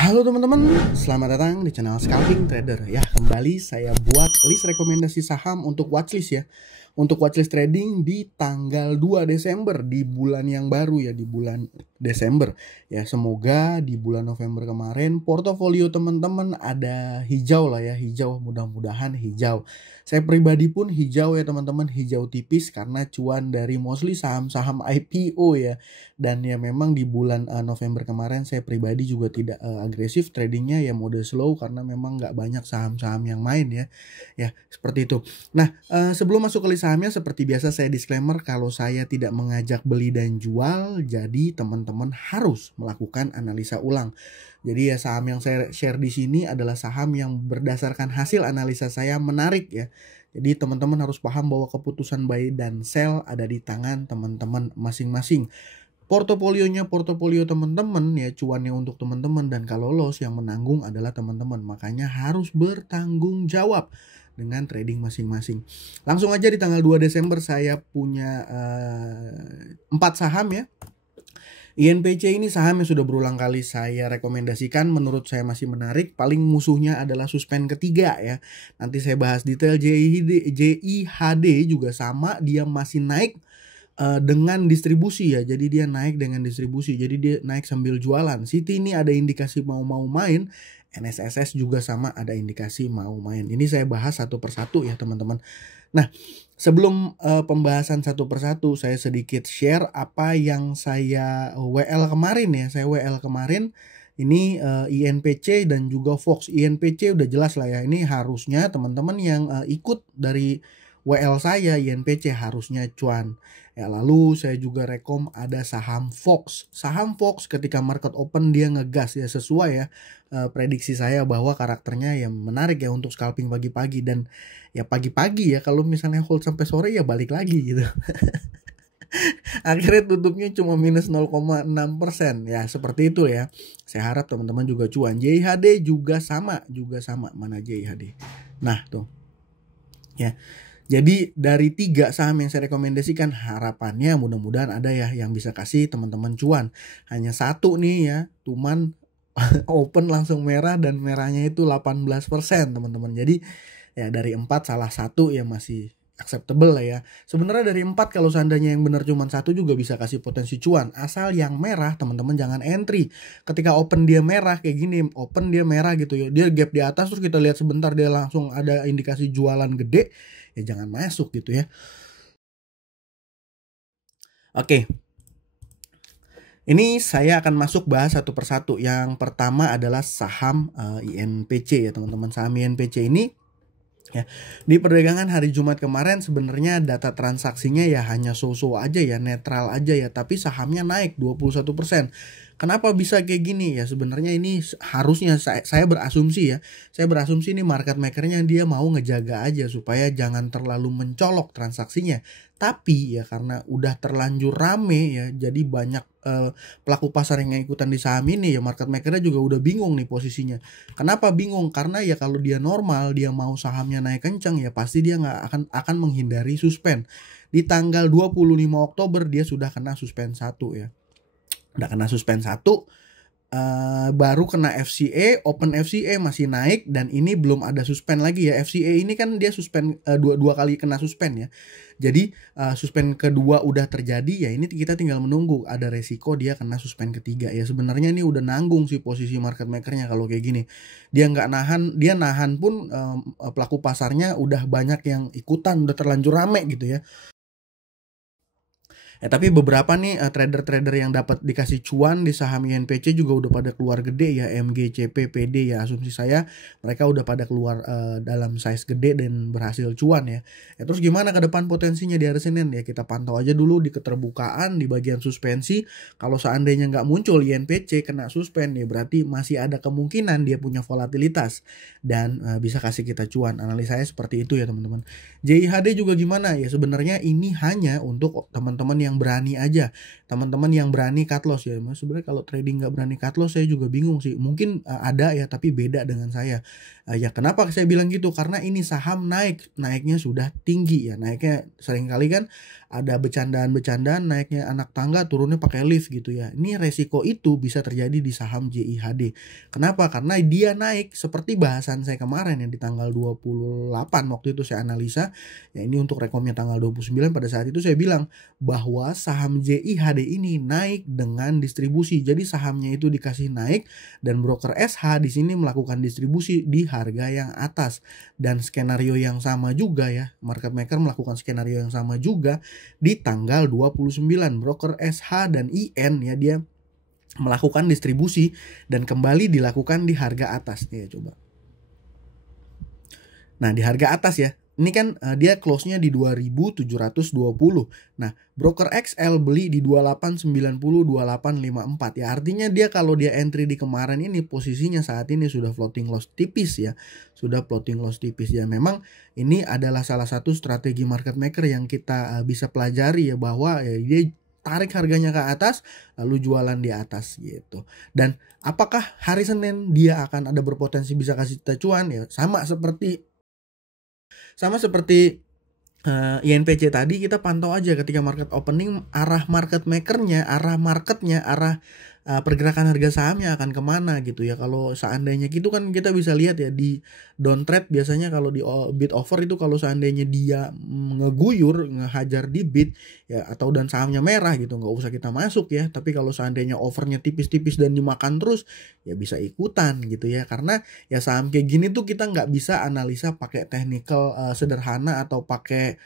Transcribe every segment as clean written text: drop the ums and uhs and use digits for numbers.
Halo teman-teman, selamat datang di channel Scalping Trader. Ya, kembali saya buat list rekomendasi saham untuk watchlist ya. Untuk watchlist trading di tanggal 2 Desember, di bulan yang baru ya, di bulan Desember. Ya, semoga di bulan November kemarin portofolio teman-teman ada hijau lah ya, hijau, mudah-mudahan hijau. Saya pribadi pun hijau ya teman-teman, hijau tipis karena cuan dari mostly saham-saham IPO ya. Dan ya memang di bulan November kemarin saya pribadi juga tidak agresif tradingnya ya, mode slow karena memang nggak banyak saham-saham yang main ya. Ya, seperti itu. Nah, sebelum masuk ke list sahamnya seperti biasa saya disclaimer kalau saya tidak mengajak beli dan jual, jadi teman-teman harus melakukan analisa ulang. Jadi ya saham yang saya share di sini adalah saham yang berdasarkan hasil analisa saya menarik ya. Jadi teman-teman harus paham bahwa keputusan buy dan sell ada di tangan teman-teman masing-masing. Portofolio teman-teman ya, cuannya untuk teman-teman, dan kalau loss yang menanggung adalah teman-teman. Makanya harus bertanggung jawab dengan trading masing-masing. Langsung aja di tanggal 2 Desember saya punya 4 saham ya. INPC ini saham yang sudah berulang kali saya rekomendasikan, menurut saya masih menarik. Paling musuhnya adalah suspend ketiga ya. Nanti saya bahas detail. JIHD juga sama, dia masih naik dengan distribusi ya. Jadi dia naik dengan distribusi. Jadi dia naik sambil jualan. Citi ini ada indikasi mau main. NSSS juga sama, ada indikasi mau main. Ini saya bahas satu persatu ya teman-teman. Nah, sebelum pembahasan satu persatu, saya sedikit share apa yang saya WL kemarin ya. Saya WL kemarin ini INPC dan juga Fox. INPC udah jelas lah ya. Ini harusnya teman-teman yang ikut dari WL saya INPC harusnya cuan. Ya, lalu saya juga rekom ada saham Fox. Saham Fox ketika market open dia ngegas ya, sesuai ya prediksi saya bahwa karakternya yang menarik ya untuk scalping pagi-pagi. Dan ya pagi-pagi ya, kalau misalnya hold sampai sore ya balik lagi gitu. Akhirnya tutupnya cuma minus 0,6%. Ya seperti itu ya. Saya harap teman-teman juga cuan. JIHD juga sama. Mana JIHD? Nah tuh ya. Jadi dari 3 saham yang saya rekomendasikan, harapannya mudah-mudahan ada ya yang bisa kasih teman-teman cuan. Hanya satu nih ya, cuman open langsung merah, dan merahnya itu 18% teman-teman. Jadi ya dari 4 salah satu yang masih acceptable lah ya. Sebenarnya dari 4 kalau seandainya yang benar cuma satu juga bisa kasih potensi cuan. Asal yang merah teman-teman jangan entry. Ketika open dia merah kayak gini, open dia merah gitu ya. Dia gap di atas terus kita lihat sebentar dia langsung ada indikasi jualan gede, ya jangan masuk gitu ya. Oke. Ini saya akan masuk bahas satu persatu. Yang pertama adalah saham INPC ya teman-teman. Saham INPC ini ya, di perdagangan hari Jumat kemarin sebenarnya data transaksinya ya hanya so-so aja ya, netral aja ya, tapi sahamnya naik 21%. Kenapa bisa kayak gini ya? Sebenarnya ini harusnya saya berasumsi ya. Saya berasumsi ini market makernya dia mau ngejaga aja supaya jangan terlalu mencolok transaksinya. Tapi ya karena udah terlanjur rame ya, jadi banyak pelaku pasar yang ikutan di saham ini ya, market makernya juga udah bingung nih posisinya. Kenapa bingung? Karena ya kalau dia normal, dia mau sahamnya naik kencang ya pasti dia nggak akan menghindari suspend. Di tanggal 25 Oktober dia sudah kena suspend 1 ya. Udah kena suspend 1, baru kena FCA, open FCA masih naik, dan ini belum ada suspend lagi ya. FCA ini kan dia suspend dua kali kena suspend ya. Jadi suspend kedua udah terjadi ya, ini kita tinggal menunggu ada resiko dia kena suspend ketiga ya. Sebenarnya ini udah nanggung sih posisi market makernya kalau kayak gini. Dia nggak nahan, dia nahan pun pelaku pasarnya udah banyak yang ikutan, udah terlanjur rame gitu ya. Ya, tapi beberapa nih trader-trader yang dapat dikasih cuan di saham INPC juga udah pada keluar gede ya, MGCP, PD ya, asumsi saya mereka udah pada keluar dalam size gede dan berhasil cuan ya. Ya terus gimana ke depan potensinya di hari Senin ya, kita pantau aja dulu di keterbukaan di bagian suspensi. Kalau seandainya nggak muncul INPC kena suspend ya berarti masih ada kemungkinan dia punya volatilitas dan bisa kasih kita cuan. Analisa saya seperti itu ya teman-teman. JIHD juga gimana ya, sebenarnya ini hanya untuk teman-teman yang berani aja, teman-teman yang berani cut loss ya. Sebenarnya kalau trading nggak berani cut loss saya juga bingung sih, mungkin ada ya tapi beda dengan saya. Ya kenapa saya bilang gitu, karena ini saham naiknya sudah tinggi ya, naiknya seringkali kan ada bercandaan-bercandaan naiknya anak tangga turunnya pakai lift gitu ya. Ini resiko itu bisa terjadi di saham JIHD. Kenapa? Karena dia naik seperti bahasan saya kemarin yang di tanggal 28 waktu itu saya analisa. Ya ini untuk rekomnya tanggal 29, pada saat itu saya bilang bahwa saham JIHD ini naik dengan distribusi. Jadi sahamnya itu dikasih naik dan broker SH di sini melakukan distribusi di harga yang atas. Dan skenario yang sama juga ya, market maker melakukan skenario yang sama juga di tanggal 29. Broker SH dan IN ya, dia melakukan distribusi dan kembali dilakukan di harga atas. Ya coba. Nah di harga atas ya, ini kan dia close-nya di 2720. Nah, broker XL beli di 2890, 2854 ya. Artinya dia kalau dia entry di kemarin ini posisinya saat ini sudah floating loss tipis ya. Sudah floating loss tipis ya. Memang ini adalah salah satu strategi market maker yang kita bisa pelajari ya, bahwa ya, dia tarik harganya ke atas lalu jualan di atas gitu. Dan apakah hari Senin dia akan ada berpotensi bisa kasih kita cuan ya? Sama seperti INPC tadi, kita pantau aja ketika market opening arah market makernya, arah marketnya, arah pergerakan harga sahamnya akan kemana gitu ya. Kalau seandainya gitu kan kita bisa lihat ya di down trade biasanya kalau di bid offer itu kalau seandainya dia ngeguyur, ngehajar di bid ya, atau dan sahamnya merah gitu, nggak usah kita masuk ya. Tapi kalau seandainya overnya tipis-tipis dan dimakan terus ya bisa ikutan gitu ya. Karena ya saham kayak gini tuh kita nggak bisa analisa pakai technical sederhana atau pakai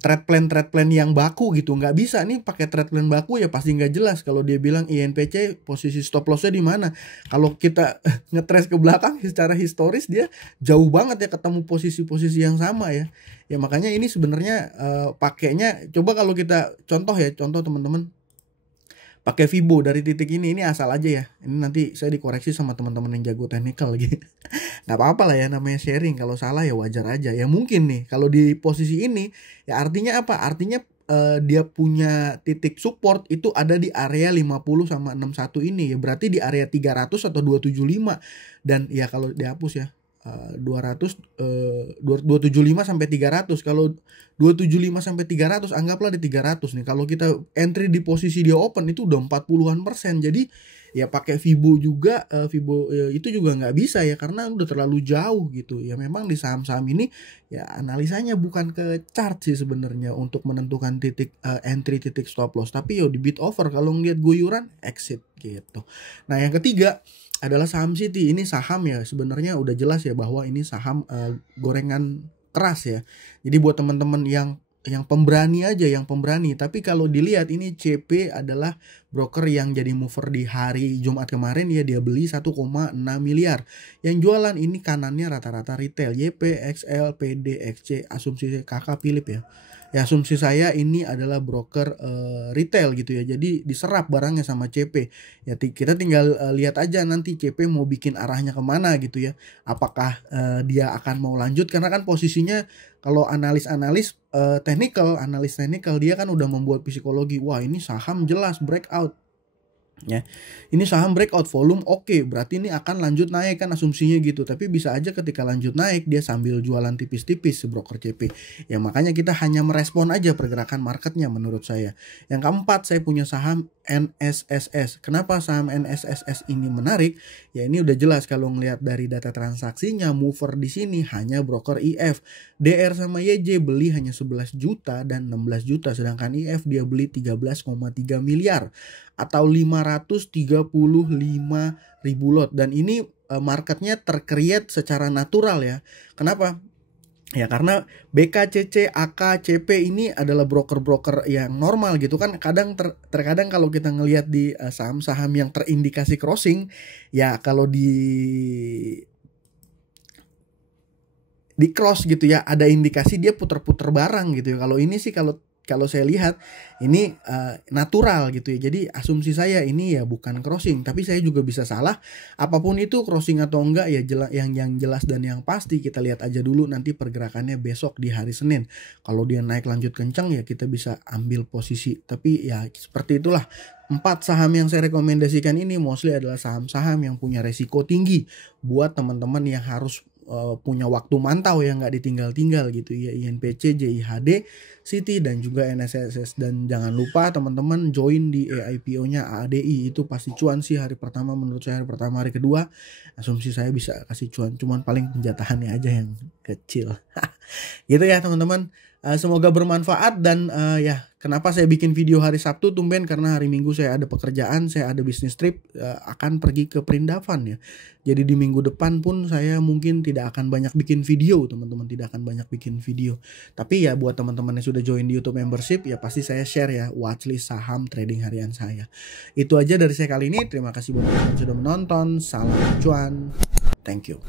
trade plan yang baku gitu, nggak bisa nih pakai trade plan baku ya, pasti nggak jelas kalau dia bilang INPC posisi stop lossnya di mana. Kalau kita ngetrace ke belakang secara historis dia jauh banget ya ketemu posisi-posisi yang sama ya. Ya makanya ini sebenarnya pakainya, coba kalau kita contoh teman-teman pakai Fibo dari titik ini asal aja ya. Ini nanti saya dikoreksi sama teman-teman yang jago technical gitu. Nggak apa-apa lah ya, namanya sharing. Kalau salah ya wajar aja. Ya mungkin nih kalau di posisi ini ya artinya apa? Artinya dia punya titik support itu ada di area 50 sama 61 ini ya. Berarti di area 300 atau 275. Dan ya kalau dihapus ya 275 sampai 300. Kalau 275 sampai 300 anggaplah di 300 nih. Kalau kita entry di posisi dia open itu udah 40-an%. Jadi ya pakai Fibo juga, Fibo itu juga nggak bisa ya, karena udah terlalu jauh gitu. Ya memang di saham-saham ini ya analisanya bukan ke chart sih sebenarnya untuk menentukan titik entry, titik stop loss, tapi yo di bid offer kalau ngeliat guyuran exit gitu. Nah yang ketiga adalah saham City. Ini saham ya sebenarnya udah jelas ya bahwa ini saham gorengan keras ya. Jadi buat teman-teman yang pemberani aja, yang pemberani. Tapi kalau dilihat ini CP adalah broker yang jadi mover di hari Jumat kemarin ya, dia beli 1,6 miliar. Yang jualan ini kanannya rata-rata retail, YP, XL, PD, XC, asumsi kakak Philip ya. Ya asumsi saya ini adalah broker retail gitu ya. Jadi diserap barangnya sama CP. Ya kita tinggal lihat aja nanti CP mau bikin arahnya kemana gitu ya. Apakah dia akan mau lanjut, karena kan posisinya kalau analis teknikal dia kan udah membuat psikologi. Wah ini saham jelas breakout. Ya, ini saham breakout volume oke, berarti ini akan lanjut naik kan asumsinya gitu. Tapi bisa aja ketika lanjut naik dia sambil jualan tipis-tipis si broker CP. Ya makanya kita hanya merespon aja pergerakan marketnya menurut saya. Yang keempat saya punya saham NSSS. Kenapa saham NSSS ini menarik? Ya ini udah jelas kalau ngelihat dari data transaksinya, mover di sini hanya broker IF. DR sama YJ beli hanya 11 juta dan 16 juta, sedangkan IF dia beli 13,3 miliar atau 535 ribu lot. Dan ini marketnya tercreate secara natural ya. Kenapa? Ya karena BKCC, AK, CP ini adalah broker-broker yang normal gitu kan. Terkadang kalau kita ngelihat di saham-saham yang terindikasi crossing, ya kalau di cross gitu ya, ada indikasi dia puter-puter barang gitu ya. Kalau ini sih kalau saya lihat ini natural gitu ya. Jadi asumsi saya ini ya bukan crossing, tapi saya juga bisa salah. Apapun itu crossing atau enggak ya yang jelas dan yang pasti kita lihat aja dulu nanti pergerakannya besok di hari Senin. Kalau dia naik lanjut kencang ya kita bisa ambil posisi. Tapi ya seperti itulah. 4 saham yang saya rekomendasikan ini mostly adalah saham-saham yang punya resiko tinggi buat teman-teman yang harus punya waktu mantau ya, nggak ditinggal-tinggal gitu ya, INPC, JIHD, Citi dan juga NSSS. Dan jangan lupa teman-teman join di IPO-nya AADI, itu pasti cuan sih hari pertama menurut saya. Hari pertama, hari kedua asumsi saya bisa kasih cuan, cuman paling penjatahannya aja yang kecil. Gitu ya teman-teman. Semoga bermanfaat. Dan ya, kenapa saya bikin video hari Sabtu tumben, karena hari Minggu saya ada pekerjaan, saya ada bisnis trip, akan pergi ke Perindavan ya. Jadi di minggu depan pun saya mungkin tidak akan banyak bikin video teman-teman, tidak akan banyak bikin video. Tapi ya buat teman-teman yang sudah join di YouTube membership ya pasti saya share ya watchlist saham trading harian saya. Itu aja dari saya kali ini. Terima kasih buat teman-teman sudah menonton. Salam cuan. Thank you.